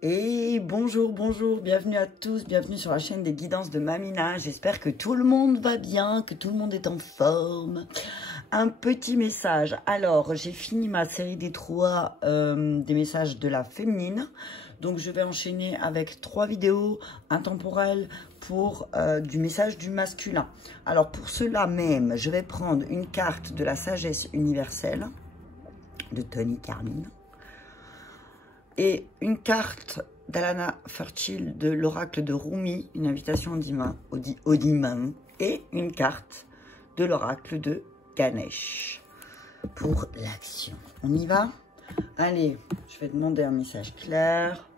Et bonjour, bonjour, bienvenue à tous, bienvenue sur la chaîne des guidances de Mamina. J'espère que tout le monde va bien, que tout le monde est en forme. Un petit message. Alors, j'ai fini ma série des 3 des messages de la féminine. Donc, je vais enchaîner avec 3 vidéos intemporelles pour du message du masculin. Alors, pour cela même, je vais prendre une carte de la sagesse universelle de Tony Carmine. Et une carte d'Alana Fertile de l'oracle de Rumi, une invitation au Diman, et une carte de l'oracle de Ganesh pour l'action. On y va? Allez, je vais demander un message clair.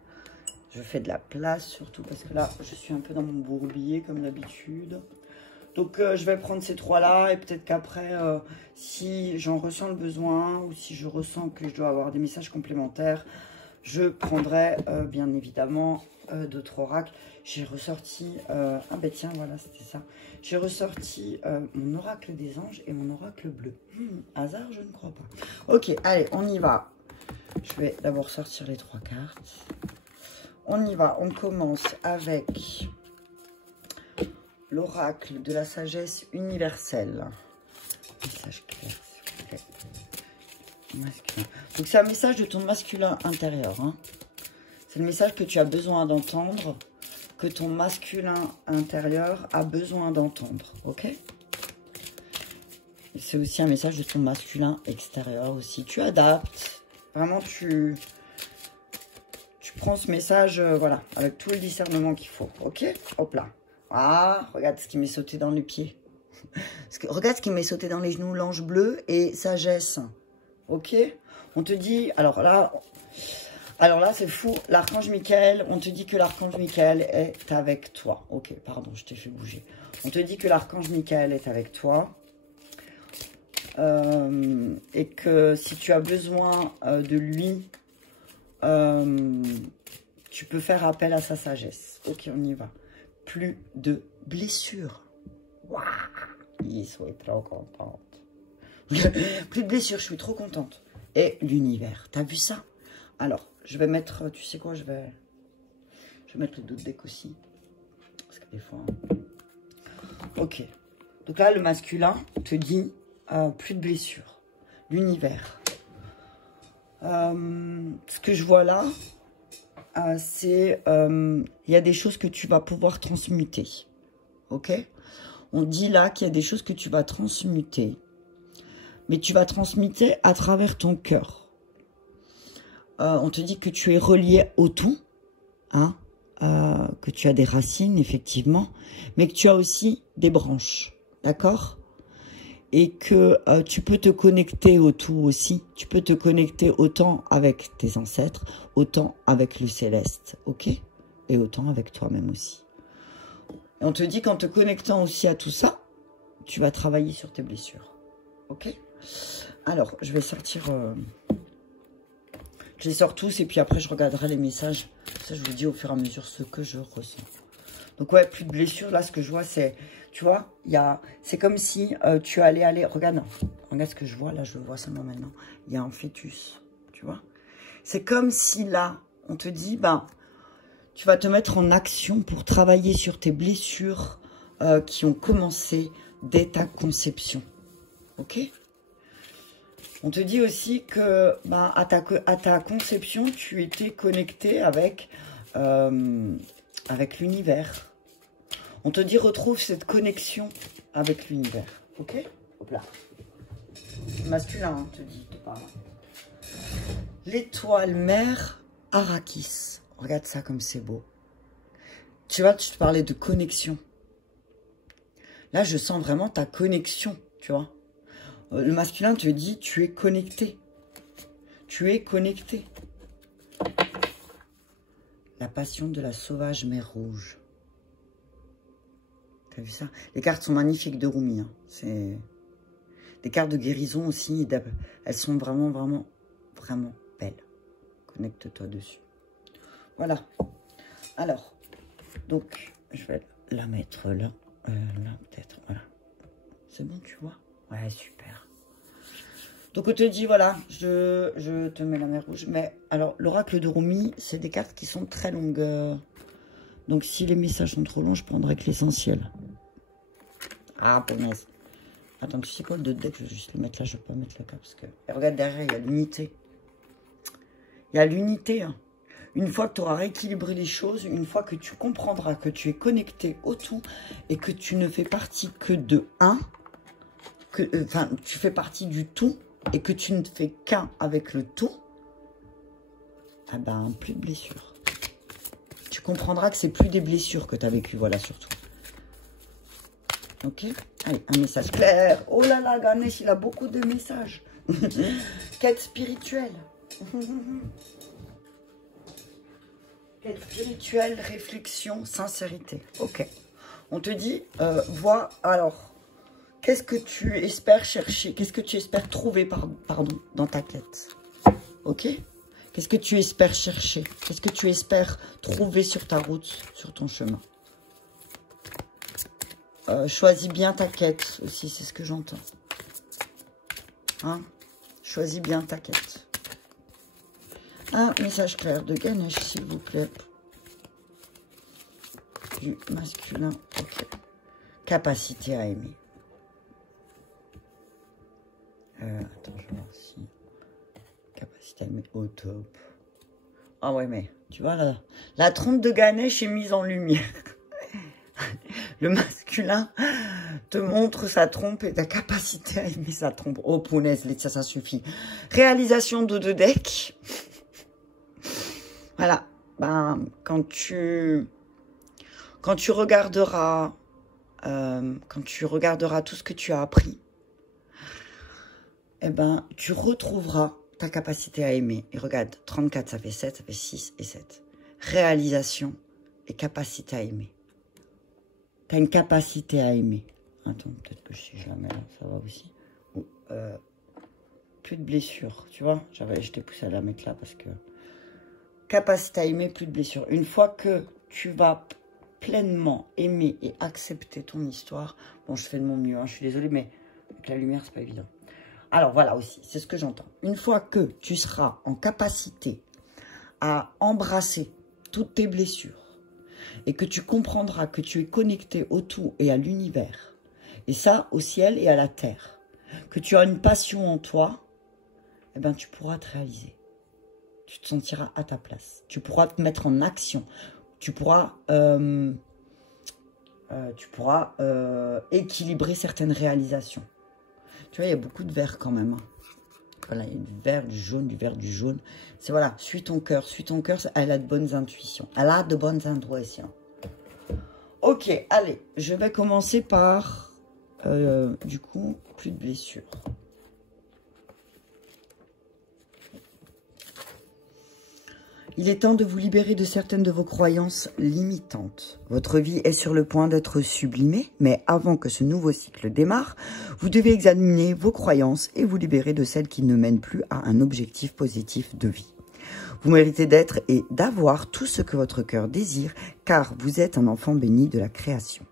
Je fais de la place surtout parce que là, je suis un peu dans mon bourbier comme d'habitude. Donc, je vais prendre ces 3-là et peut-être qu'après, si j'en ressens le besoin ou si je ressens que je dois avoir des messages complémentaires, je prendrai bien évidemment d'autres oracles. J'ai ressorti, ah ben tiens, voilà, c'était ça. J'ai ressorti mon oracle des anges et mon oracle bleu. Hasard, je ne crois pas. Ok, allez, on y va. Je vais d'abord sortir les 3 cartes. On y va, on commence avec l'oracle de la sagesse universelle. Message clair, s'il vous plaît. Masculin. Donc c'est un message de ton masculin intérieur. Hein. C'est le message que tu as besoin d'entendre, que ton masculin intérieur a besoin d'entendre. Ok? C'est aussi un message de ton masculin extérieur aussi. Tu adaptes. Vraiment, tu prends ce message, voilà, avec tout le discernement qu'il faut. Ok? Hop là. Ah, regarde ce qui m'est sauté dans les pieds. Regarde ce qui m'est sauté dans les genoux, l'ange bleu et sagesse. Ok, on te dit, alors là c'est fou, l'archange Michael, on te dit que l'archange Michael est avec toi. Ok, pardon, je t'ai fait bouger. On te dit que l'archange Michael est avec toi. Et que si tu as besoin de lui, tu peux faire appel à sa sagesse. Ok, on y va. Plus de blessures. Waouh, il serait trop contente. Plus de blessures, je suis trop contente. Et l'univers, t'as vu ça? Alors, je vais mettre, tu sais quoi, je vais mettre le dos de deck aussi. Parce que des fois... Ok. Donc là, le masculin te dit plus de blessures. L'univers. Ce que je vois là, c'est... il y a des choses que tu vas pouvoir transmuter. Ok? On dit là qu'il y a des choses que tu vas transmuter. Mais tu vas transmuter à travers ton cœur. On te dit que tu es relié au tout, hein, que tu as des racines, effectivement, mais que tu as aussi des branches, d'accord? Et que tu peux te connecter au tout aussi. Tu peux te connecter autant avec tes ancêtres, autant avec le céleste, ok? Et autant avec toi-même aussi. Et on te dit qu'en te connectant aussi à tout ça, tu vas travailler sur tes blessures, ok? Alors, je vais sortir... je les sors tous et puis après, je regarderai les messages. Ça, je vous dis au fur et à mesure ce que je ressens. Donc, ouais, plus de blessures. Là, ce que je vois, c'est... Tu vois, c'est comme si tu allais aller... Regarde ce que je vois. Là, je le vois seulement maintenant. Il y a un fœtus, tu vois. C'est comme si là, on te dit, ben, tu vas te mettre en action pour travailler sur tes blessures qui ont commencé dès ta conception. Ok ? On te dit aussi que bah, à ta conception, tu étais connecté avec l'univers. On te dit retrouve cette connexion avec l'univers. Ok? Hop là. Masculin, on te dit, te parle. L'étoile mère Arrakis. Regarde ça comme c'est beau. Tu vois, tu te parlais de connexion. Là, je sens vraiment ta connexion, tu vois. Le masculin te dit, tu es connecté. Tu es connecté. La passion de la sauvage mer rouge. T'as vu ça? Les cartes sont magnifiques de Rumi. Hein. C'est des cartes de guérison aussi. Elles sont vraiment, vraiment, vraiment belles. Connecte-toi dessus. Voilà. Alors, donc, je vais la mettre là. Là, peut-être. Voilà. C'est bon, tu vois? Ouais, super. Donc on te dit, voilà, je te mets la mer rouge. Mais alors, l'oracle de Rumi, c'est des cartes qui sont très longues. Donc si les messages sont trop longs, je prendrai que l'essentiel. Ah, punaise. Attends, tu sais quoi, le deck, je vais juste le mettre là, je ne vais pas mettre le cas. Parce que... Et regarde derrière, il y a l'unité. Il y a l'unité. Hein. Une fois que tu auras rééquilibré les choses, une fois que tu comprendras que tu es connecté au tout et que tu ne fais partie que de un, enfin, tu fais partie du tout et que tu ne fais qu'un avec le tout, ah ben, plus de blessures. Tu comprendras que c'est plus des blessures que tu as vécues, voilà, surtout. Ok? Allez, un message clair. Oh là là, Ganesh, il a beaucoup de messages. Quête spirituelle. Quête spirituelle, réflexion, sincérité. Ok. On te dit, vois, alors, qu'est-ce que tu espères chercher? Qu'est-ce que tu espères trouver, pardon, dans ta quête? Ok? Qu'est-ce que tu espères chercher? Qu'est-ce que tu espères trouver sur ta route, sur ton chemin? Choisis bien ta quête aussi, c'est ce que j'entends. Hein? Choisis bien ta quête. Un message clair de Ganesh, s'il vous plaît. Du masculin. Ok. Capacité à aimer. Attends, je vais voir si... Capacité à aimer au top. Ah ouais, mais tu vois, la trompe de Ganesh est mise en lumière. Le masculin te montre sa trompe et ta capacité à aimer sa trompe. Oh, punaise, ça suffit. Réalisation de 2 decks. Voilà. Ben, quand tu regarderas tout ce que tu as appris, eh ben, tu retrouveras ta capacité à aimer. Et regarde, 34, ça fait 7, ça fait 6 et 7. Réalisation et capacité à aimer. Tu as une capacité à aimer. Attends, peut-être que si je la mets là, ça va aussi. Plus de blessures, tu vois. Je t'ai poussé à la mettre là parce que... Capacité à aimer, plus de blessures. Une fois que tu vas pleinement aimer et accepter ton histoire... Bon, je fais de mon mieux, hein, je suis désolée, mais avec la lumière, c'est pas évident. Alors, voilà aussi, c'est ce que j'entends. Une fois que tu seras en capacité à embrasser toutes tes blessures, et que tu comprendras que tu es connecté au tout et à l'univers, et ça, au ciel et à la terre, que tu as une passion en toi, eh ben, tu pourras te réaliser. Tu te sentiras à ta place. Tu pourras te mettre en action. Tu pourras équilibrer certaines réalisations. Tu vois, il y a beaucoup de vert quand même. Voilà, il y a du vert, du jaune, du vert, du jaune. C'est voilà, suis ton cœur. Suis ton cœur, elle a de bonnes intuitions. Elle a de bonnes intuitions. Ok, allez, je vais commencer par, du coup, plus de blessures. Il est temps de vous libérer de certaines de vos croyances limitantes. Votre vie est sur le point d'être sublimée, mais avant que ce nouveau cycle démarre, vous devez examiner vos croyances et vous libérer de celles qui ne mènent plus à un objectif positif de vie. Vous méritez d'être et d'avoir tout ce que votre cœur désire, car vous êtes un enfant béni de la création.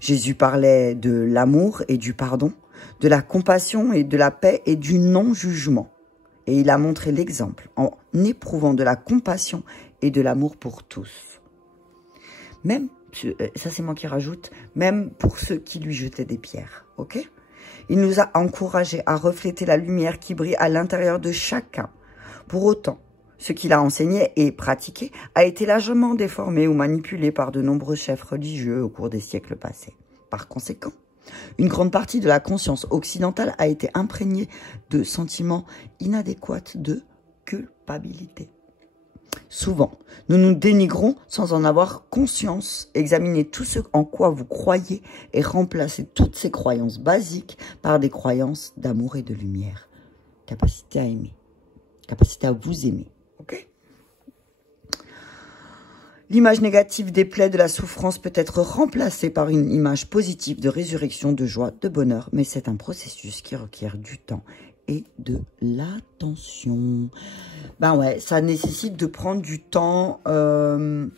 Jésus parlait de l'amour et du pardon, de la compassion et de la paix et du non-jugement. Et il a montré l'exemple en éprouvant de la compassion et de l'amour pour tous. Même, ça c'est moi qui rajoute, même pour ceux qui lui jetaient des pierres. Ok ? Il nous a encouragés à refléter la lumière qui brille à l'intérieur de chacun. Pour autant, ce qu'il a enseigné et pratiqué a été largement déformé ou manipulé par de nombreux chefs religieux au cours des siècles passés. Par conséquent, une grande partie de la conscience occidentale a été imprégnée de sentiments inadéquats de culpabilité. Souvent, nous nous dénigrons sans en avoir conscience. Examinez tout ce en quoi vous croyez et remplacez toutes ces croyances basiques par des croyances d'amour et de lumière. Capacité à aimer. Capacité à vous aimer. Ok ? L'image négative des plaies de la souffrance peut être remplacée par une image positive de résurrection, de joie, de bonheur. Mais c'est un processus qui requiert du temps et de l'attention. Ben ouais, ça nécessite de prendre du temps, de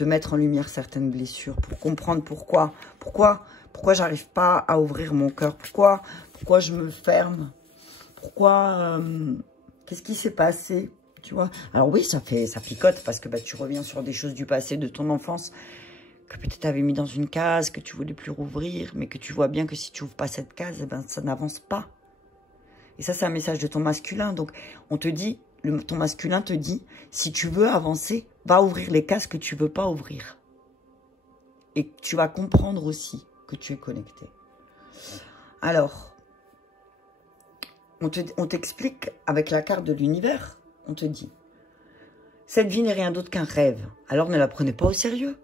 mettre en lumière certaines blessures pour comprendre pourquoi Pourquoi j'arrive pas à ouvrir mon cœur? Pourquoi je me ferme? Pourquoi... Qu'est-ce qui s'est passé? Tu vois? Alors oui, ça picote parce que bah, tu reviens sur des choses du passé, de ton enfance, que peut-être tu avais mis dans une case, que tu voulais plus rouvrir, mais que tu vois bien que si tu ouvres pas cette case, eh ben, ça n'avance pas. Et ça, c'est un message de ton masculin. Donc, on te dit, ton masculin te dit, si tu veux avancer, va ouvrir les cases que tu veux pas ouvrir. Et tu vas comprendre aussi que tu es connecté. Alors, on t'explique avec la carte de l'univers, on te dit, cette vie n'est rien d'autre qu'un rêve, alors ne la prenez pas au sérieux.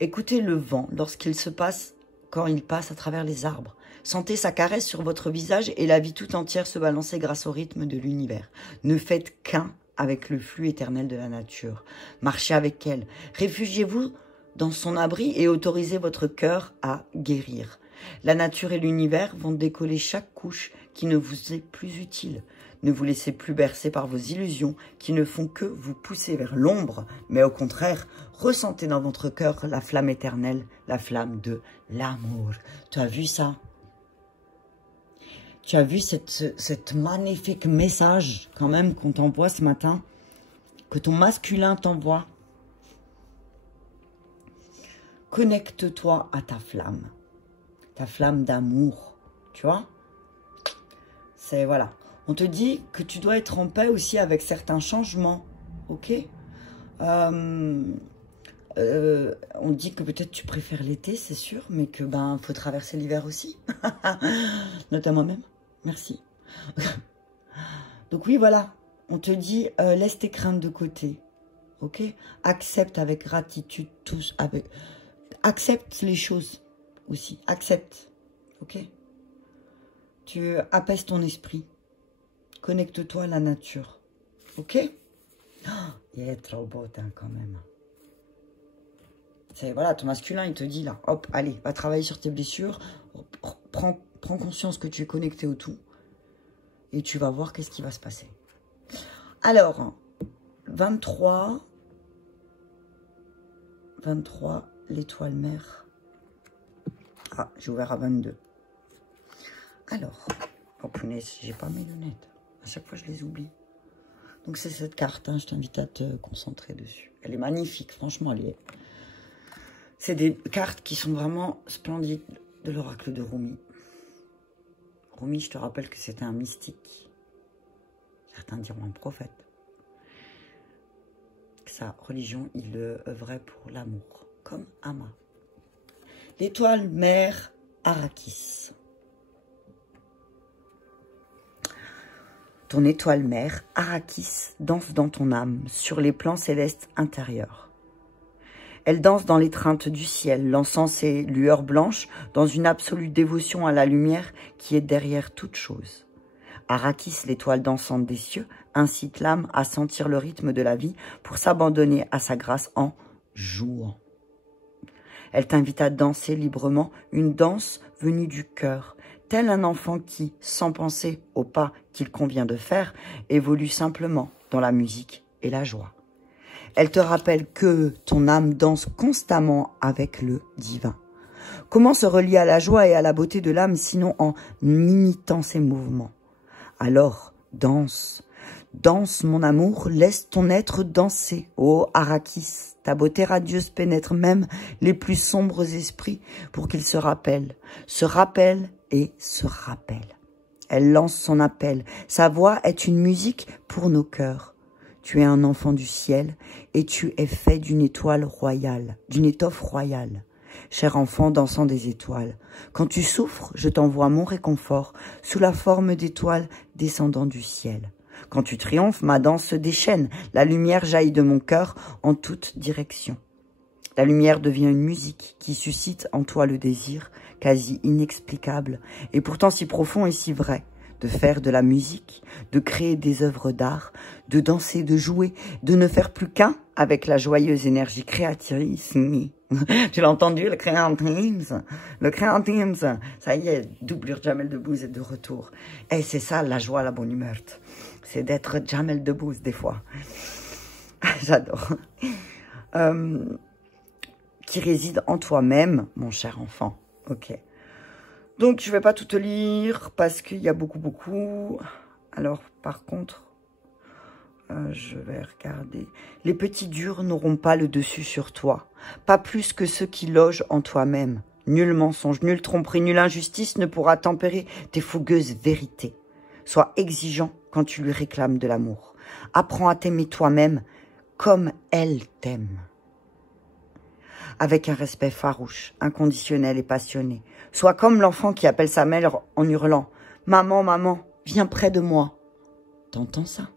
Écoutez le vent lorsqu'il se passe, quand il passe à travers les arbres. Sentez sa caresse sur votre visage et la vie tout entière se balancer grâce au rythme de l'univers. Ne faites qu'un avec le flux éternel de la nature. Marchez avec elle. Réfugiez-vous dans son abri et autorisez votre cœur à guérir. La nature et l'univers vont décoller chaque couche qui ne vous est plus utile. Ne vous laissez plus bercer par vos illusions qui ne font que vous pousser vers l'ombre, mais au contraire, ressentez dans votre cœur la flamme éternelle, la flamme de l'amour. Tu as vu ça? Tu as vu cette magnifique message quand même qu'on t'envoie ce matin, que ton masculin t'envoie? Connecte-toi à ta flamme d'amour, tu vois? C'est, voilà. On te dit que tu dois être en paix aussi avec certains changements, ok? On dit que peut-être tu préfères l'été, c'est sûr, mais que ben faut traverser l'hiver aussi. Note à moi-même, merci. Donc oui, voilà, on te dit laisse tes craintes de côté, ok? Accepte avec gratitude tous, accepte les choses aussi, accepte, ok? Tu apaises ton esprit. Connecte-toi à la nature. Ok? Oh, il est trop beau, hein, quand même. Voilà, ton masculin, il te dit là, hop, allez, va travailler sur tes blessures. Prends conscience que tu es connecté au tout. Et tu vas voir qu'est-ce qui va se passer. Alors, 23, l'étoile mère. Ah, j'ai ouvert à 22. Alors, oh punaise, j'ai pas mes lunettes. À chaque fois, je les oublie. Donc, c'est cette carte. Hein, je t'invite à te concentrer dessus. Elle est magnifique. Franchement, c'est des cartes qui sont vraiment splendides de l'oracle de Rumi. Rumi, je te rappelle que c'était un mystique. Certains diront un prophète. Sa religion, il œuvrait pour l'amour. Comme Ama. L'étoile mère Arrakis. Ton étoile mère, Arrakis, danse dans ton âme, sur les plans célestes intérieurs. Elle danse dans l'étreinte du ciel, lançant ses lueurs blanches dans une absolue dévotion à la lumière qui est derrière toute chose. Arrakis, l'étoile dansante des cieux, incite l'âme à sentir le rythme de la vie pour s'abandonner à sa grâce en jouant. Elle t'invite à danser librement une danse venue du cœur, tel un enfant qui, sans penser au pas qu'il convient de faire, évolue simplement dans la musique et la joie. Elle te rappelle que ton âme danse constamment avec le divin. Comment se relier à la joie et à la beauté de l'âme sinon en imitant ses mouvements? Alors, danse. Danse, mon amour, laisse ton être danser. Ô Arrakis, ta beauté radieuse pénètre même les plus sombres esprits pour qu'ils se rappellent et se rappelle. Elle lance son appel. Sa voix est une musique pour nos cœurs. Tu es un enfant du ciel et tu es fait d'une étoile royale, d'une étoffe royale. Cher enfant dansant des étoiles, quand tu souffres, je t'envoie mon réconfort sous la forme d'étoiles descendant du ciel. Quand tu triomphes, ma danse se déchaîne, la lumière jaillit de mon cœur en toutes directions. La lumière devient une musique qui suscite en toi le désir, quasi inexplicable, et pourtant si profond et si vrai, de faire de la musique, de créer des œuvres d'art, de danser, de jouer, de ne faire plus qu'un avec la joyeuse énergie créatrice. Tu l'as entendu, le créatisme, ça y est, doublure Jamel Debbouze est de retour. Et c'est ça la joie, la bonne humeur, c'est d'être Jamel Debbouze des fois. J'adore. Qui réside en toi-même, mon cher enfant. Ok. Donc, je ne vais pas tout te lire parce qu'il y a beaucoup. Alors, par contre, je vais regarder. Les petits durs n'auront pas le dessus sur toi, pas plus que ceux qui logent en toi-même. Nul mensonge, nulle tromperie, nulle injustice ne pourra tempérer tes fougueuses vérités. Sois exigeant quand tu lui réclames de l'amour. Apprends à t'aimer toi-même comme elle t'aime. Avec un respect farouche, inconditionnel et passionné. Sois comme l'enfant qui appelle sa mère en hurlant « Maman, maman, viens près de moi !» T'entends ça?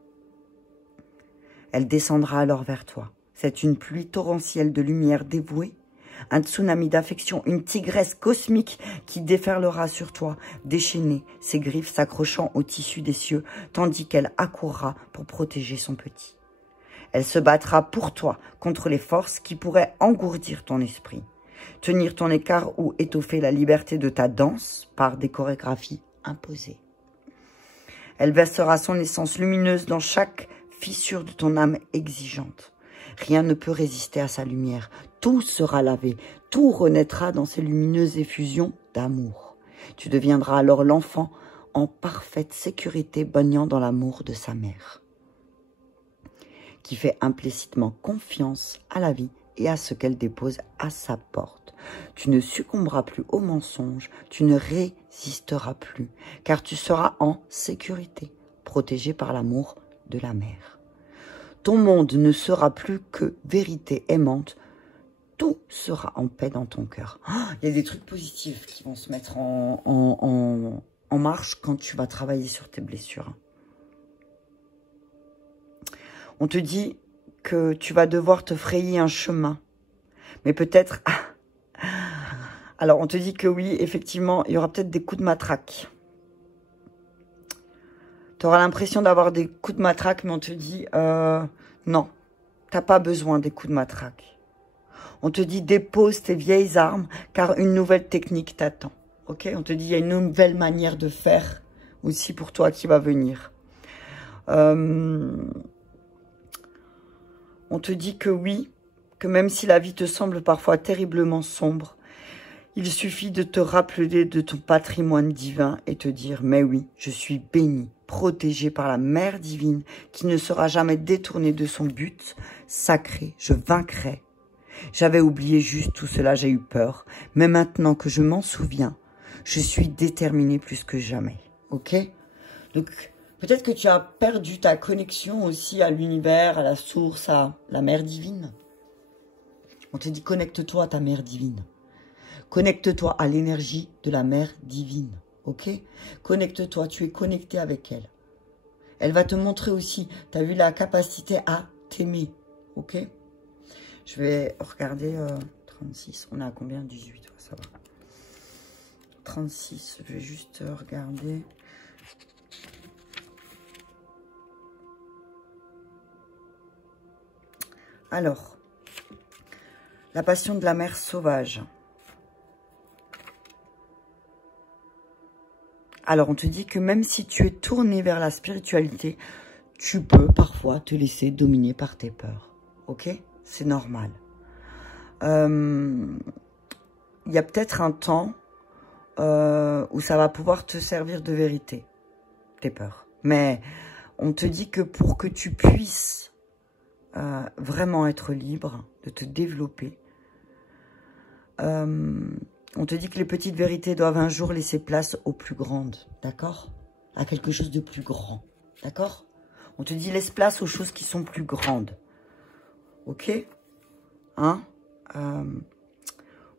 Elle descendra alors vers toi. C'est une pluie torrentielle de lumière dévouée, un tsunami d'affection, une tigresse cosmique qui déferlera sur toi, déchaînée, ses griffes s'accrochant au tissu des cieux, tandis qu'elle accourra pour protéger son petit. Elle se battra pour toi contre les forces qui pourraient engourdir ton esprit, tenir ton écart ou étoffer la liberté de ta danse par des chorégraphies imposées. Elle versera son essence lumineuse dans chaque fissure de ton âme exigeante. Rien ne peut résister à sa lumière. Tout sera lavé, tout renaîtra dans ces lumineuses effusions d'amour. Tu deviendras alors l'enfant en parfaite sécurité baignant dans l'amour de sa mère, qui fait implicitement confiance à la vie et à ce qu'elle dépose à sa porte. Tu ne succomberas plus aux mensonges, tu ne résisteras plus, car tu seras en sécurité, protégé par l'amour de la mère. Ton monde ne sera plus que vérité aimante, tout sera en paix dans ton cœur. Il y a des trucs positifs qui vont se mettre en marche quand tu vas travailler sur tes blessures. On te dit que tu vas devoir te frayer un chemin. Mais peut-être... Alors, on te dit que oui, effectivement, il y aura peut-être des coups de matraque. Tu auras l'impression d'avoir des coups de matraque, mais on te dit... non, tu n'as pas besoin des coups de matraque. On te dit dépose tes vieilles armes, car une nouvelle technique t'attend. Ok? On te dit il y a une nouvelle manière de faire aussi pour toi qui va venir. On te dit que oui, que même si la vie te semble parfois terriblement sombre, il suffit de te rappeler de ton patrimoine divin et te dire « Mais oui, je suis béni, protégé par la Mère divine qui ne sera jamais détournée de son but sacré. Je vaincrai. J'avais oublié juste tout cela, j'ai eu peur. Mais maintenant que je m'en souviens, je suis déterminée plus que jamais. » Ok? Donc, peut-être que tu as perdu ta connexion aussi à l'univers, à la source, à la Mère divine. On te dit connecte-toi à ta Mère divine. Connecte-toi à l'énergie de la Mère divine, ok? Connecte-toi, tu es connecté avec elle. Elle va te montrer aussi, tu as vu la capacité à t'aimer, ok? Je vais regarder 36, on est à combien? 18, ouais, ça va. 36, je vais juste regarder. Alors, la passion de la mère sauvage. Alors, on te dit que même si tu es tourné vers la spiritualité, tu peux parfois te laisser dominer par tes peurs. Ok? C'est normal. Il y a peut-être un temps où ça va pouvoir te servir de vérité, tes peurs. Mais on te dit que pour que tu puisses vraiment être libre de te développer, on te dit que les petites vérités doivent un jour laisser place aux plus grandes, d'accord? À quelque chose de plus grand, d'accord? On te dit laisse place aux choses qui sont plus grandes, ok? Hein?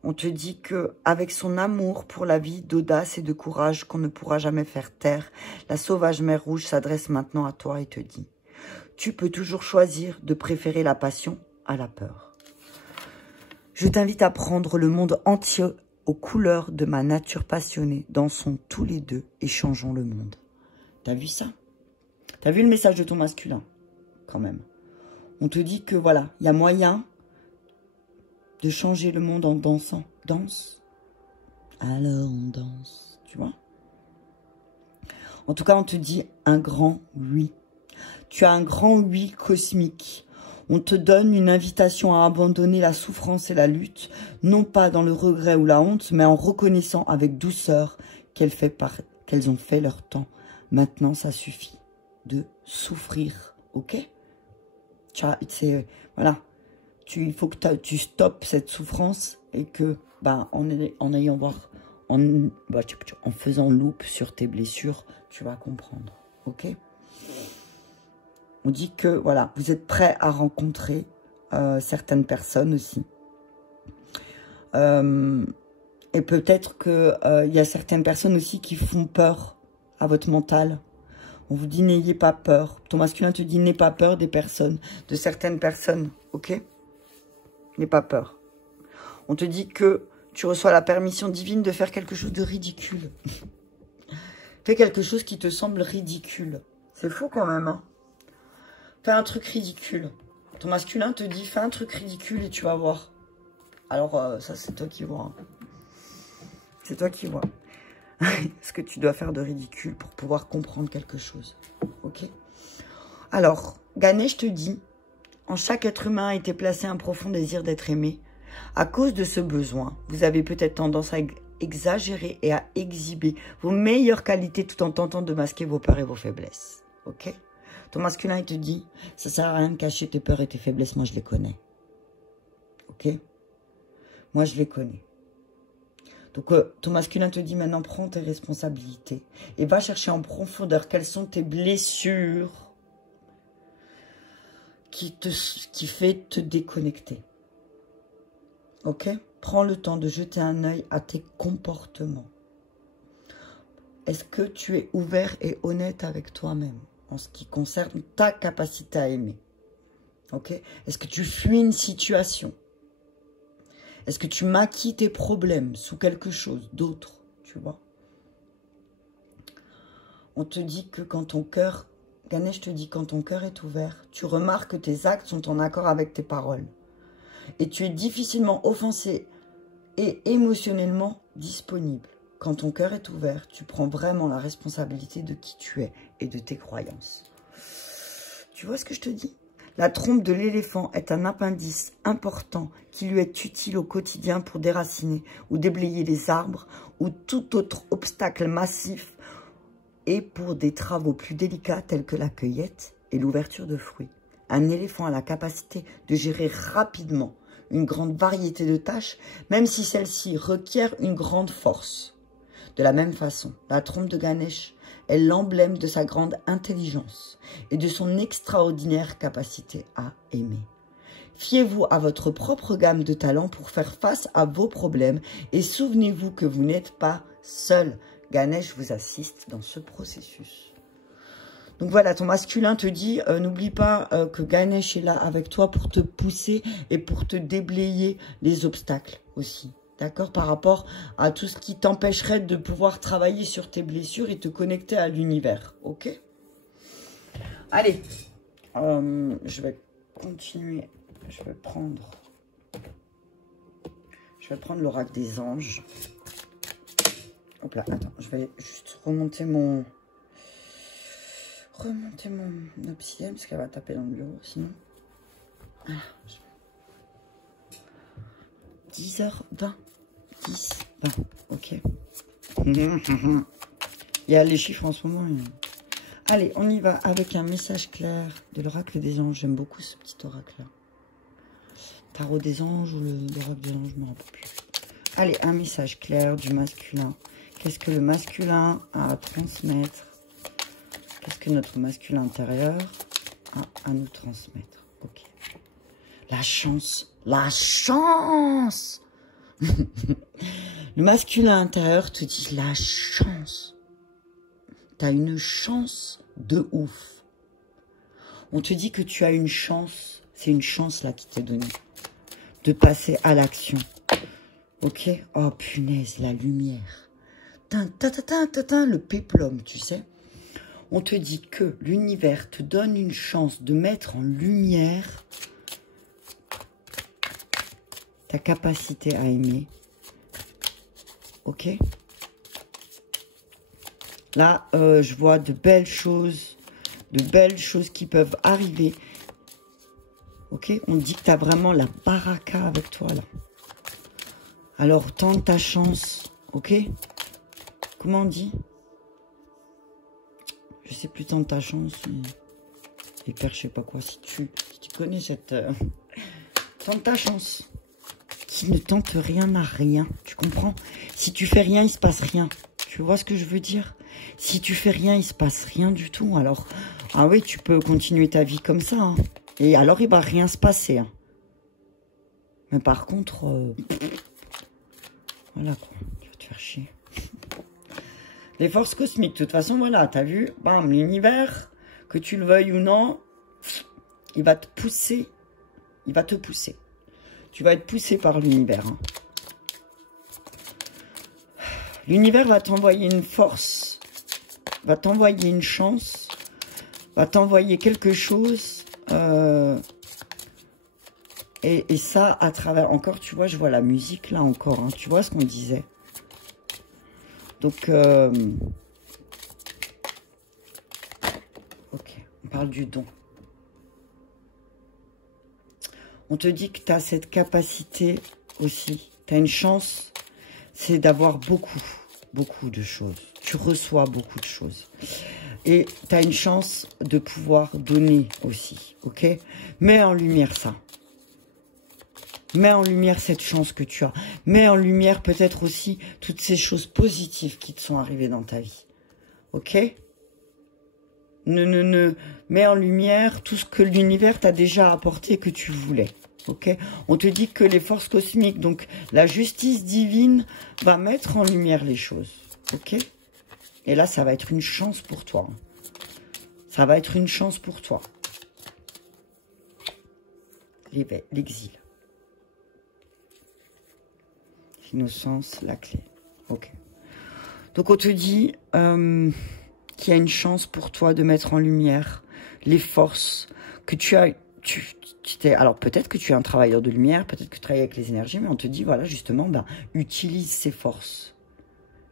On te dit que avec son amour pour la vie, d'audace et de courage qu'on ne pourra jamais faire taire, la sauvage mère rouge s'adresse maintenant à toi et te dit « Tu peux toujours choisir de préférer la passion à la peur. Je t'invite à prendre le monde entier aux couleurs de ma nature passionnée. Dansons tous les deux et changeons le monde. » T'as vu ça? T'as vu le message de ton masculin? Quand même. On te dit que voilà, il y a moyen de changer le monde en dansant. Danse. Alors on danse. Tu vois? En tout cas, on te dit un grand oui. Tu as un grand oui cosmique. On te donne une invitation à abandonner la souffrance et la lutte, non pas dans le regret ou la honte, mais en reconnaissant avec douceur qu'elles ont fait leur temps. Maintenant, ça suffit de souffrir, ok? Voilà. Il faut que tu stoppes cette souffrance et que, en faisant loupe sur tes blessures, tu vas comprendre, ok? On dit que, voilà, vous êtes prêts à rencontrer certaines personnes aussi. Et peut-être qu'il y a certaines personnes aussi qui font peur à votre mental. On vous dit n'ayez pas peur. Ton masculin te dit n'aie pas peur des personnes, de certaines personnes, ok? N'aie pas peur. On te dit que tu reçois la permission divine de faire quelque chose de ridicule. Fais quelque chose qui te semble ridicule. C'est fou quand même, hein? Fais un truc ridicule. Ton masculin te dit fais un truc ridicule et tu vas voir. Alors ça c'est toi qui vois. Hein. C'est toi qui vois. Ce que tu dois faire de ridicule pour pouvoir comprendre quelque chose. Ok? Alors, Ganesh te dit, en chaque être humain a été placé un profond désir d'être aimé. À cause de ce besoin, vous avez peut-être tendance à exagérer et à exhiber vos meilleures qualités tout en tentant de masquer vos peurs et vos faiblesses. Ok? Ton masculin, il te dit, ça sert à rien de cacher tes peurs et tes faiblesses, moi je les connais. Ok? Moi je les connais. Donc, ton masculin te dit maintenant, prends tes responsabilités et va chercher en profondeur quelles sont tes blessures qui fait te déconnecter. Ok? Prends le temps de jeter un œil à tes comportements. Est-ce que tu es ouvert et honnête avec toi-même en ce qui concerne ta capacité à aimer? Ok? Est-ce que tu fuis une situation? Est-ce que tu maquilles tes problèmes sous quelque chose d'autre, tu vois? On te dit que quand ton cœur, Ganesh te dit, quand ton cœur est ouvert, tu remarques que tes actes sont en accord avec tes paroles. Et tu es difficilement offensé et émotionnellement disponible. Quand ton cœur est ouvert, tu prends vraiment la responsabilité de qui tu es et de tes croyances. Tu vois ce que je te dis? La trompe de l'éléphant est un appendice important qui lui est utile au quotidien pour déraciner ou déblayer les arbres ou tout autre obstacle massif et pour des travaux plus délicats tels que la cueillette et l'ouverture de fruits. Un éléphant a la capacité de gérer rapidement une grande variété de tâches, même si celle-ci requiert une grande force. De la même façon, la trompe de Ganesh est l'emblème de sa grande intelligence et de son extraordinaire capacité à aimer. Fiez-vous à votre propre gamme de talents pour faire face à vos problèmes et souvenez-vous que vous n'êtes pas seul. Ganesh vous assiste dans ce processus. Donc voilà, ton masculin te dit, n'oublie pas que Ganesh est là avec toi pour te pousser et pour te déblayer les obstacles aussi. D'accord? Par rapport à tout ce qui t'empêcherait de pouvoir travailler sur tes blessures et te connecter à l'univers. Ok? Allez. Je vais continuer. Je vais prendre l'oracle des anges. Hop là, attends. Je vais juste remonter mon obsidienne parce qu'elle va taper dans le bureau sinon. Ah, 10h20. 10, 20, ok. Il y a les chiffres en ce moment. Allez, on y va avec un message clair de l'oracle des anges. J'aime beaucoup ce petit oracle-là. Tarot des anges ou l'oracle des anges, je ne me rappelle plus. Allez, un message clair du masculin. Qu'est-ce que le masculin a à transmettre? Qu'est-ce que notre masculin intérieur a à nous transmettre? Ok. La chance. La chance. Le masculin intérieur te dit la chance. Tu as une chance de ouf. On te dit que tu as une chance. C'est une chance là qui t'est donnée. De passer à l'action. Ok? Oh punaise, la lumière. Le péplum, tu sais. On te dit que l'univers te donne une chance de mettre en lumière ta capacité à aimer. Ok? Là, je vois de belles choses qui peuvent arriver. Ok? On dit que tu as vraiment la baraka avec toi, là. Alors, tente ta chance, ok? comment on dit? Je sais plus, tente ta chance. Et père, je sais pas quoi. Si tu connais cette... tente ta chance. Qui ne tente rien n'a rien. Tu comprends? Si tu fais rien, il se passe rien. Tu vois ce que je veux dire? Si tu fais rien, il se passe rien du tout. Alors, ah oui, tu peux continuer ta vie comme ça. Hein. Et alors, il va rien se passer. Hein. Mais par contre, voilà quoi. Tu vas te faire chier. Les forces cosmiques, de toute façon, voilà, t'as vu, bam, l'univers, que tu le veuilles ou non, il va te pousser. Il va te pousser. Tu vas être poussé par l'univers. Hein. L'univers va t'envoyer une force, va t'envoyer une chance, va t'envoyer quelque chose. Et ça, à travers... Encore, tu vois, je vois la musique là encore. Hein, tu vois ce qu'on disait. Donc, ok, on parle du don. On te dit que tu as cette capacité aussi. Tu as une chance, c'est d'avoir beaucoup de choses. Tu reçois beaucoup de choses. Et tu as une chance de pouvoir donner aussi, ok? Mets en lumière ça. Mets en lumière cette chance que tu as. Mets en lumière peut-être aussi toutes ces choses positives qui te sont arrivées dans ta vie. Ok? Mets en lumière tout ce que l'univers t'a déjà apporté que tu voulais. Ok? On te dit que les forces cosmiques, donc la justice divine, va mettre en lumière les choses. Ok? Et là, ça va être une chance pour toi. Ça va être une chance pour toi. L'exil. Innocence, la clé. Ok. Donc on te dit qu'il y a une chance pour toi de mettre en lumière les forces que tu as. Alors peut-être que tu es un travailleur de lumière, peut-être que tu travailles avec les énergies, mais on te dit, voilà, justement, ben, utilise ces forces.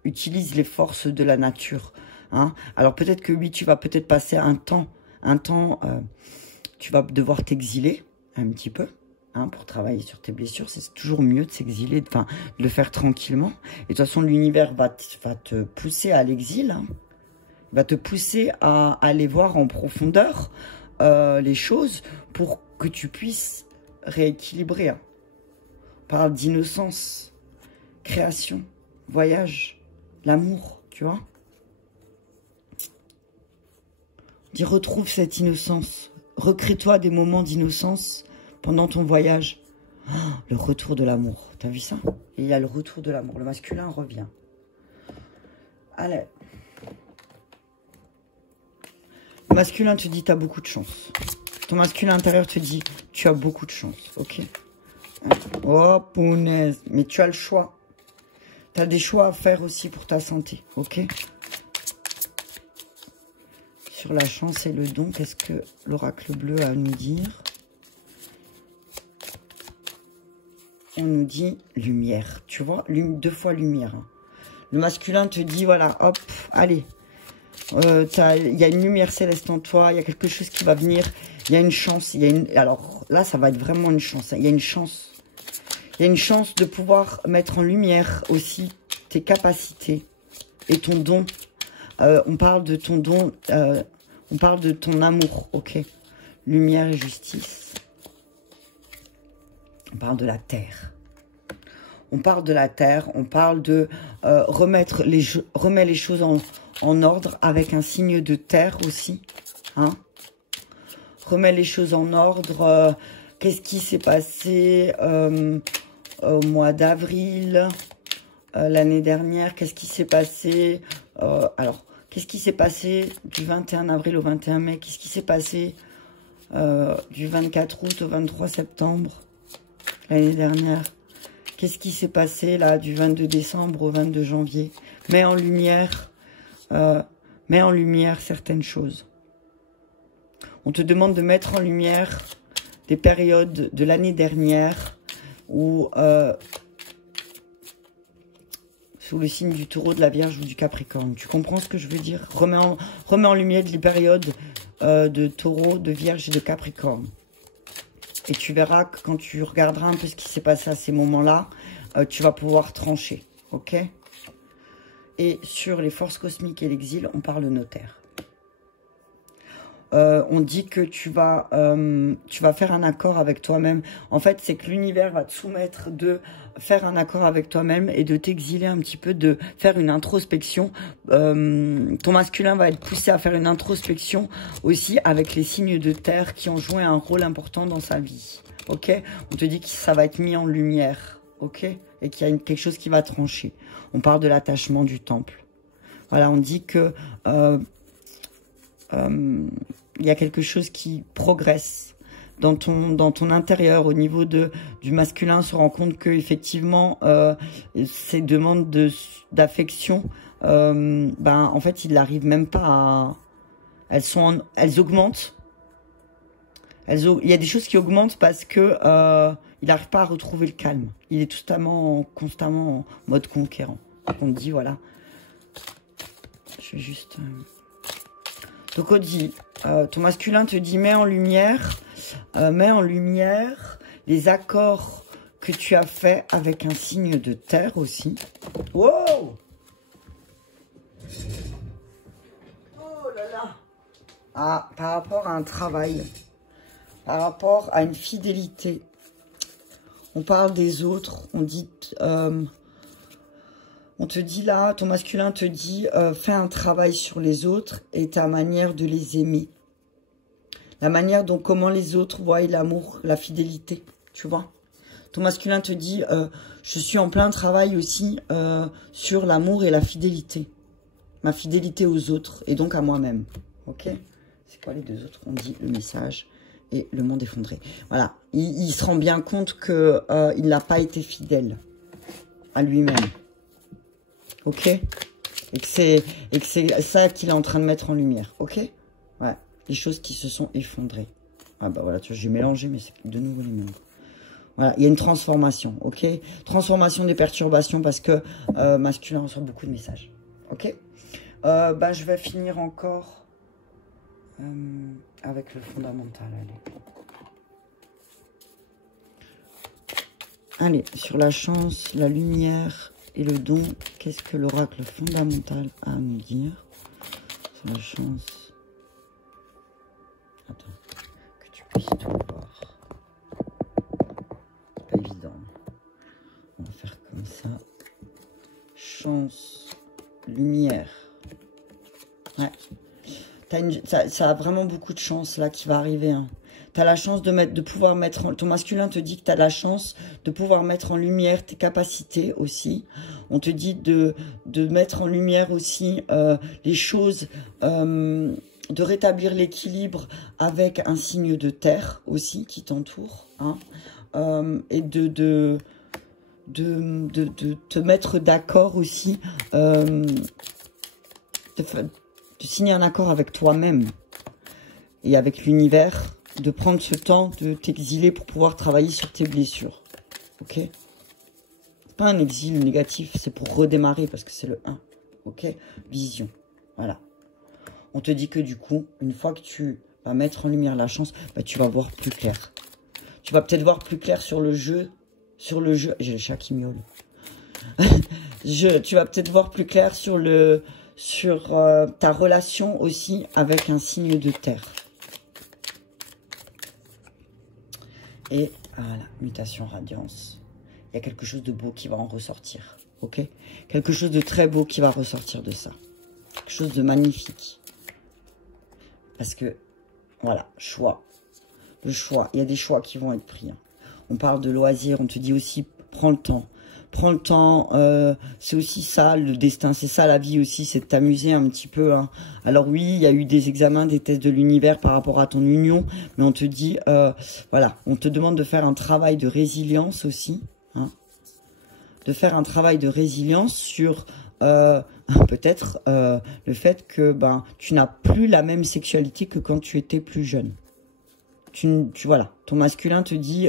Utilise les forces de la nature. Hein. Alors peut-être que oui, tu vas peut-être passer un temps, tu vas devoir t'exiler un petit peu. Hein, pour travailler sur tes blessures, c'est toujours mieux de s'exiler, enfin, de le faire tranquillement. Et de toute façon, l'univers va te pousser à l'exil, hein, va te pousser à aller voir en profondeur les choses pour que tu puisses rééquilibrer. Hein. On parle d'innocence, création, voyage, l'amour, tu vois. Dis, retrouve cette innocence, recrée-toi des moments d'innocence pendant ton voyage. Oh, le retour de l'amour. T'as vu ça? Et il y a le retour de l'amour. Le masculin revient. Allez. Le masculin te dit, tu as beaucoup de chance. Ton masculin intérieur te dit, tu as beaucoup de chance. Ok? Oh, punaise. Mais tu as le choix. Tu as des choix à faire aussi pour ta santé. Ok? Sur la chance et le don, qu'est-ce que l'oracle bleu a à nous dire? On nous dit lumière, tu vois, 2 fois lumière. Hein. Le masculin te dit, voilà, hop, allez. Il y a une lumière céleste en toi, il y a quelque chose qui va venir, il y a une chance. Alors là, ça va être vraiment une chance. Il y a une chance. Il y a une chance de pouvoir mettre en lumière aussi tes capacités et ton don. On parle de ton don, on parle de ton amour, ok? Lumière et justice. On parle de la terre. On parle de la terre. On parle de remettre les choses en ordre avec un signe de terre aussi. Hein? Remets les choses en ordre. Qu'est-ce qui s'est passé au mois d'avril l'année dernière? Qu'est-ce qui s'est passé alors, qu'est-ce qui s'est passé du 21 avril au 21 mai? Qu'est-ce qui s'est passé du 24 août au 23 septembre l'année dernière? Qu'est-ce qui s'est passé là du 22 décembre au 22 janvier? Mets en lumière certaines choses. On te demande de mettre en lumière des périodes de l'année dernière où sous le signe du taureau, de la vierge ou du capricorne. Tu comprends ce que je veux dire? Remets en lumière les périodes de taureau, de vierge et de capricorne. Et tu verras que quand tu regarderas un peu ce qui s'est passé à ces moments-là, tu vas pouvoir trancher. Ok? Et sur les forces cosmiques et l'exil, on parle notaire. On dit que tu vas faire un accord avec toi-même. En fait, c'est que l'univers va te soumettre de faire un accord avec toi-même et de t'exiler un petit peu, de faire une introspection. Ton masculin va être poussé à faire une introspection aussi avec les signes de terre qui ont joué un rôle important dans sa vie. Ok? On te dit que ça va être mis en lumière. Ok? Et qu'il y a quelque chose qui va trancher. On parle de l'attachement du temple. Voilà, on dit que il y a quelque chose qui progresse dans ton intérieur au niveau du masculin, se rend compte que effectivement ces demandes d'affection, en fait il n'arrive même pas à, elles augmentent. Il y a des choses qui augmentent parce que il n'arrive pas à retrouver le calme. Il est constamment en mode conquérant. On dit voilà. Je vais juste. Donc on dit, ton masculin te dit mets en lumière les accords que tu as fait avec un signe de terre aussi. Wow! Oh là là! Ah, par rapport à un travail, par rapport à une fidélité. On parle des autres, on dit, on te dit là, ton masculin te dit, fais un travail sur les autres et ta manière de les aimer. La manière dont, comment les autres voient l'amour, la fidélité, tu vois. Ton masculin te dit, je suis en plein travail aussi sur l'amour et la fidélité. Ma fidélité aux autres et donc à moi-même. Ok? C'est quoi les deux autres? On dit le message et le monde effondré. Voilà. Il se rend bien compte que il n'a pas été fidèle à lui-même. Ok? Et que c'est ça qu'il est en train de mettre en lumière. Ok? Ouais. Les choses qui se sont effondrées. Ah bah voilà, tu vois, j'ai mélangé, mais c'est de nouveau les mêmes. Voilà, il y a une transformation, ok? Transformation des perturbations parce que masculin reçoit beaucoup de messages. Ok? Je vais finir encore avec le fondamental. Allez, sur la chance, la lumière et le don, qu'est-ce que l'oracle fondamental a à nous dire? Sur la chance. Attends, que tu puisses tout voir. C'est pas évident. On va faire comme ça. Chance, lumière. Ouais. Ça a vraiment beaucoup de chance là qui va arriver. Hein. Tu as la chance de pouvoir mettre... Ton masculin te dit que tu as la chance de pouvoir mettre en lumière tes capacités aussi. On te dit de mettre en lumière aussi les choses, de rétablir l'équilibre avec un signe de terre aussi qui t'entoure. Hein, et de te mettre d'accord aussi, de signer un accord avec toi-même et avec l'univers, de prendre ce temps de t'exiler pour pouvoir travailler sur tes blessures. Ok? C'est pas un exil négatif, c'est pour redémarrer parce que c'est le 1. Ok? Vision. Voilà. On te dit que du coup, une fois que tu vas mettre en lumière la chance, tu vas voir plus clair. Tu vas peut-être voir plus clair sur le jeu. J'ai le chat qui miaule. Tu vas peut-être voir plus clair sur ta relation aussi avec un signe de terre. Et voilà, mutation, radiance. Il y a quelque chose de beau qui va en ressortir. Ok? Quelque chose de très beau qui va ressortir de ça. Quelque chose de magnifique. Parce que, voilà, choix. Le choix. Il y a des choix qui vont être pris. Hein. On parle de loisirs. On te dit aussi, prends le temps. Prends le temps, c'est aussi ça le destin, c'est ça la vie aussi, c'est de t'amuser un petit peu. Hein. Alors oui, il y a eu des examens, des tests de l'univers par rapport à ton union, mais on te dit, voilà, on te demande de faire un travail de résilience aussi. Hein. De faire un travail de résilience sur peut-être le fait que tu n'as plus la même sexualité que quand tu étais plus jeune. Voilà, ton masculin te dit,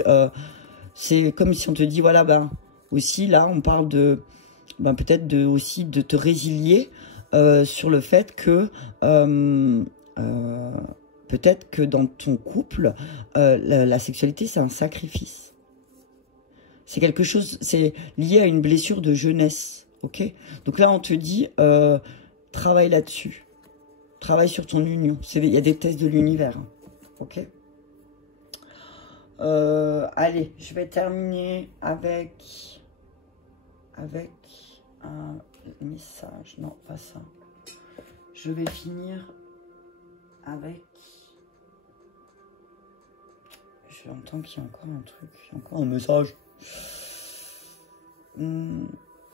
c'est comme si on te dit, voilà, aussi, là, on parle de peut-être aussi de te résilier sur le fait que peut-être que dans ton couple, la sexualité, c'est un sacrifice. C'est quelque chose, c'est lié à une blessure de jeunesse, ok? Donc là, on te dit, travaille là-dessus. Travaille sur ton union. Il y a des tests de l'univers, hein, ok? Allez, je vais terminer avec un message. Non, pas ça. Je vais finir avec... J'entends qu'il y a encore un truc, il y a encore un message.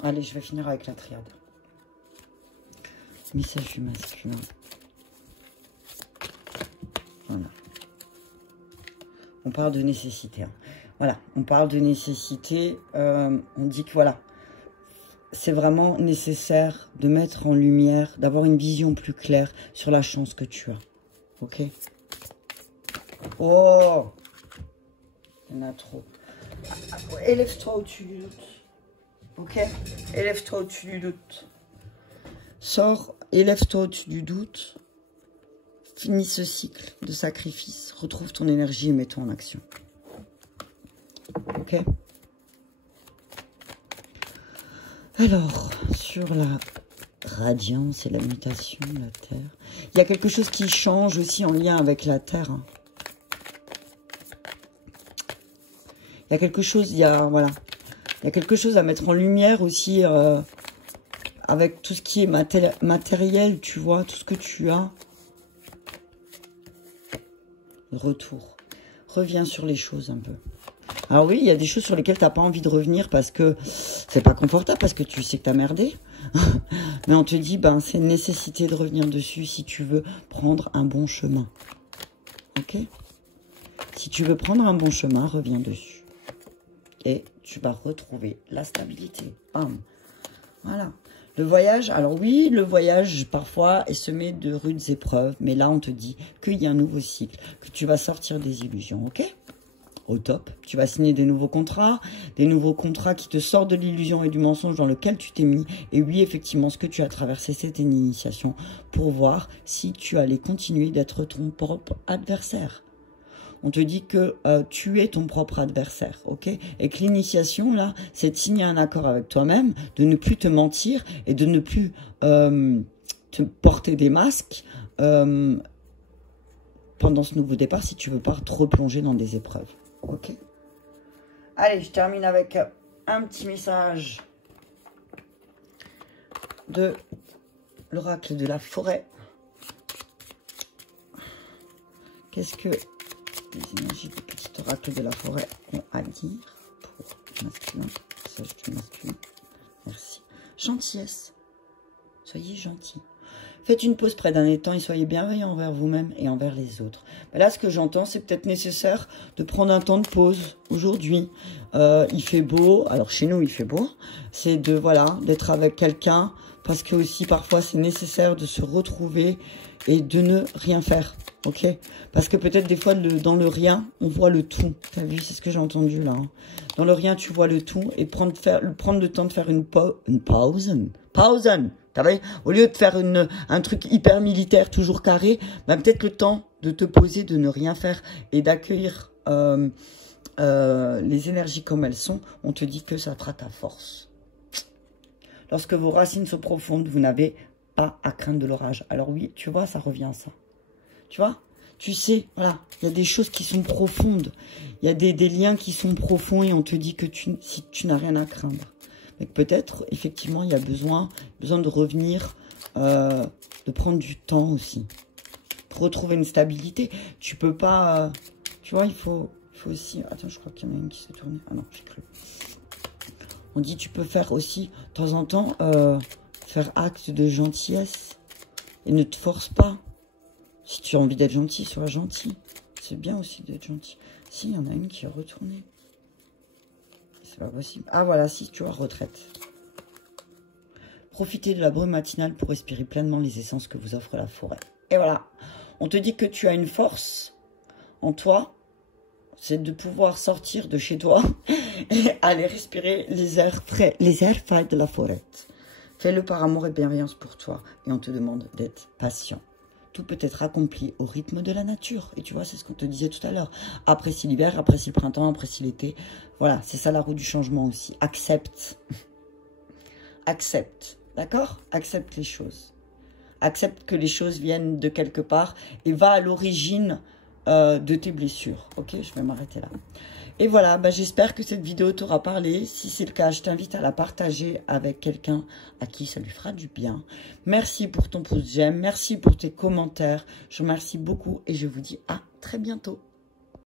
Allez, je vais finir avec la triade. Message du masculin. Voilà. On parle de nécessité. Hein. Voilà, on parle de nécessité. On dit que voilà, c'est vraiment nécessaire de mettre en lumière, d'avoir une vision plus claire sur la chance que tu as. Ok? Oh! Il y en a trop. Élève-toi au-dessus du doute. Ok? Élève-toi au-dessus du doute. Sors, élève-toi au-dessus du doute. Finis ce cycle de sacrifice. Retrouve ton énergie et mets-toi en action. Ok? Alors, sur la radiance et la mutation de la Terre, il y a quelque chose qui change aussi en lien avec la Terre. Hein. Il y a quelque chose, voilà. Il y a quelque chose à mettre en lumière aussi avec tout ce qui est matériel, tu vois, tout ce que tu as. Retour. Reviens sur les choses un peu. Alors oui, il y a des choses sur lesquelles tu n'as pas envie de revenir parce que c'est pas confortable, parce que tu sais que tu as merdé. Mais on te dit, ben, c'est une nécessité de revenir dessus si tu veux prendre un bon chemin. Ok? Si tu veux prendre un bon chemin, reviens dessus. Et tu vas retrouver la stabilité. Bam. Voilà. Le voyage, alors oui, le voyage parfois est semé de rudes épreuves, mais là on te dit qu'il y a un nouveau cycle, que tu vas sortir des illusions, ok? Au top, tu vas signer des nouveaux contrats qui te sortent de l'illusion et du mensonge dans lequel tu t'es mis. Et oui, effectivement, ce que tu as traversé, c'était une initiation pour voir si tu allais continuer d'être ton propre adversaire. On te dit que tu es ton propre adversaire, ok? Et que l'initiation, là, c'est de signer un accord avec toi-même, de ne plus te mentir et de ne plus te porter des masques pendant ce nouveau départ si tu veux pas te replonger dans des épreuves, ok? Allez, je termine avec un petit message de l'oracle de la forêt. Qu'est-ce que les énergies du petit oracle de la forêt ont à dire pour le masculin, message du masculin? Merci. Gentillesse. Soyez gentils. Faites une pause près d'un étang et soyez bienveillants envers vous-même et envers les autres. Mais là, ce que j'entends, c'est peut-être nécessaire de prendre un temps de pause aujourd'hui. Il fait beau. Alors, chez nous, il fait beau. C'est de, voilà, d'être avec quelqu'un parce que aussi, parfois, c'est nécessaire de se retrouver et de ne rien faire. Ok? Parce que peut-être des fois, dans le rien, on voit le tout. T'as vu? C'est ce que j'ai entendu là. Hein. Dans le rien, tu vois le tout et prendre le temps de faire une pause. T'as vu? Au lieu de faire un truc hyper militaire, toujours carré, bah, peut-être le temps de te poser, de ne rien faire et d'accueillir les énergies comme elles sont. On te dit que ça fera ta force. Lorsque vos racines sont profondes, vous n'avez pas à craindre de l'orage. Alors oui, tu vois, ça revient à ça. Tu vois? Tu sais, voilà, il y a des choses qui sont profondes. Il y a des liens qui sont profonds et on te dit que si tu n'as rien à craindre. Mais peut-être, effectivement, il y a besoin de revenir, de prendre du temps aussi. Pour retrouver une stabilité. Tu peux pas... tu vois, il faut aussi... Attends, je crois qu'il y en a une qui s'est tournée. Ah non, j'ai cru. On dit tu peux faire aussi, de temps en temps, faire acte de gentillesse. Et ne te force pas. Si tu as envie d'être gentil, sois gentil. C'est bien aussi d'être gentil. Si, il y en a une qui est retournée. C'est pas possible. Ah voilà, si, tu vois, retraite. Profitez de la brume matinale pour respirer pleinement les essences que vous offre la forêt. Et voilà. On te dit que tu as une force en toi. C'est de pouvoir sortir de chez toi et aller respirer les airs frais, les airs frais de la forêt. Fais-le par amour et bienveillance pour toi. Et on te demande d'être patient. Tout peut être accompli au rythme de la nature. Et tu vois, c'est ce qu'on te disait tout à l'heure. Apprécie l'hiver, apprécie le printemps, apprécie l'été. Voilà, c'est ça la roue du changement aussi. Accepte. accepte, d'accord? Accepte les choses. Accepte que les choses viennent de quelque part et va à l'origine de tes blessures. Ok, je vais m'arrêter là. Et voilà, bah, j'espère que cette vidéo t'aura parlé. Si c'est le cas, je t'invite à la partager avec quelqu'un à qui ça lui fera du bien. Merci pour ton pouce j'aime, merci pour tes commentaires. Je vous remercie beaucoup et je vous dis à très bientôt.